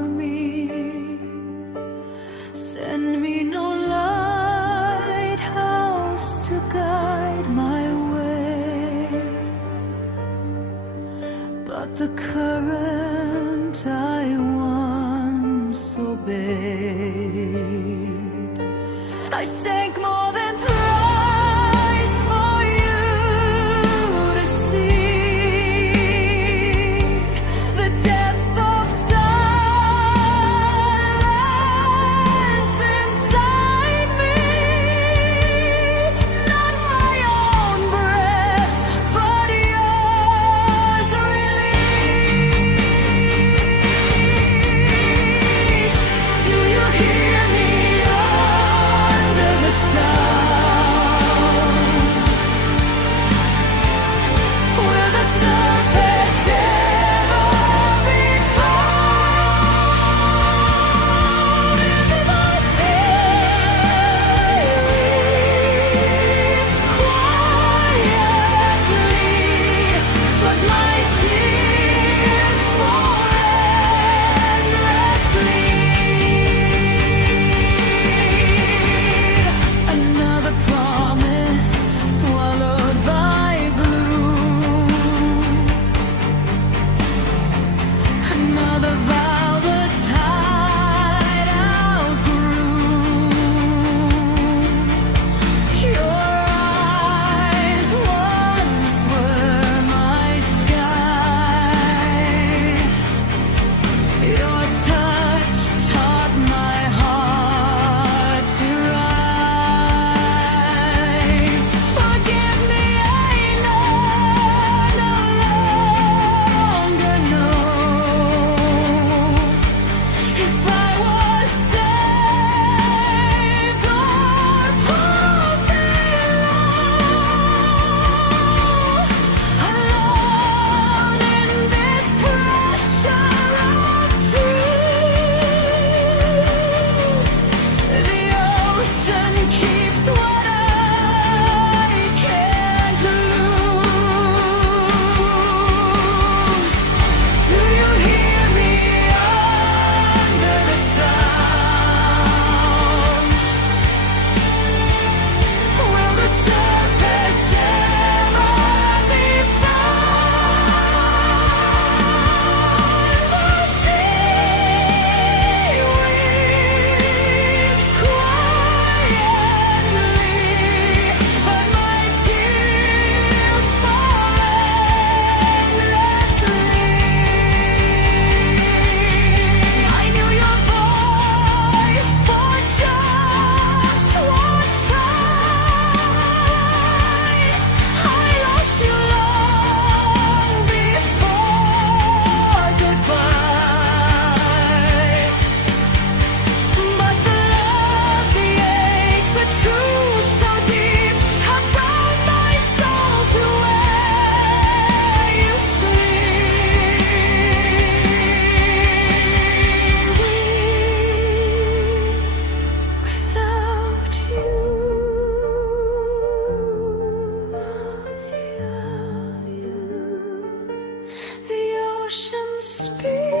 over me. Send me no lighthouse to guide my way, but the current I once obeyed. I sank more than thrice for you to see the depth of silence inside me. Not my own breath, but yours released. Do you hear me under the sound? Will the surface ever be found? If I say waves quietly, but my tears fall endlessly. Another promise swallowed by blue. Another vow the tide outgrew. Your eyes once were my sky. Your touch taught my heart to rise. Forgive me, I no longer know if I was saved or pulled below. Alone in this pressure of truth, the ocean keeps what I can't lose. Do you hear me under the sound? Will the surface ever be found? The sea weeps quietly, but my tears fall endlessly. I knew your voice for just one time. I lost you long before goodbye. But the love, the ache, the truth so deep have brought my soul to where you sleep. Without you, the ocean speaks.